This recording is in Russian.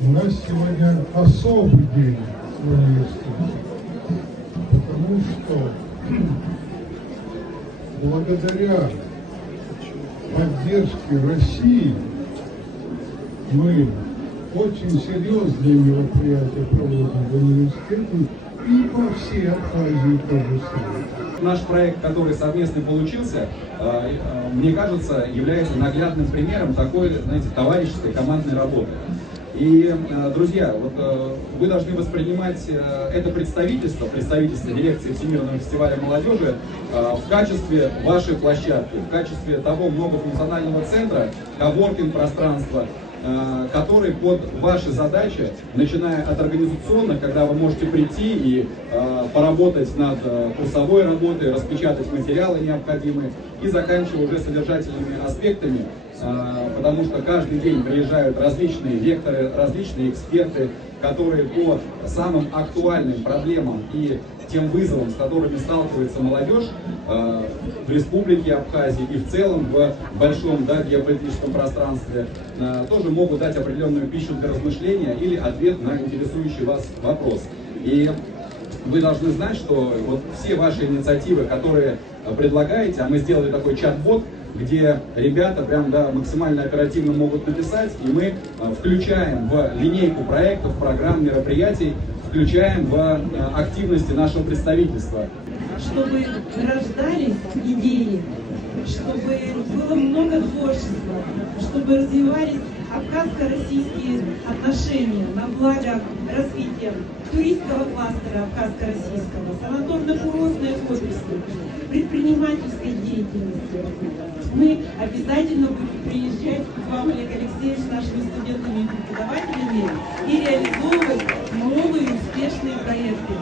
У нас сегодня особый день в университете, потому что благодаря поддержке России мы очень серьезные мероприятия проводим в университете и по всей Абхазии тоже самое. Наш проект, который совместно получился, мне кажется, является наглядным примером такой, знаете, товарищеской командной работы. И, друзья, вот вы должны воспринимать это представительство дирекции Всемирного фестиваля молодежи в качестве вашей площадки, в качестве того многофункционального центра, коворкинг-пространства, который под ваши задачи, начиная от организационных, когда вы можете прийти и поработать над курсовой работой, распечатать материалы необходимые, и заканчивая уже содержательными аспектами, потому что каждый день приезжают различные векторы, различные эксперты, которые по самым актуальным проблемам и тем вызовам, с которыми сталкивается молодежь в Республике Абхазия и в целом в большом геополитическом пространстве, тоже могут дать определенную пищу для размышления или ответ на интересующий вас вопрос. И вы должны знать, что вот все ваши инициативы, которые предлагаете, а мы сделали такой чат-бот, где ребята прям максимально оперативно могут написать, и мы включаем в линейку проектов, программ, мероприятий, включаем в активности нашего представительства. Чтобы рождались идеи, чтобы было много творчества, чтобы развивались абхазско-российские отношения на благо развития туристского кластера абхазско-российского, санаторно-курортной отрасли, предпринимательской деятельности. Мы обязательно будем приезжать к вам, Олег Алексеевич, с нашими студентами и преподавателями и реализовывать новые успешные проекты.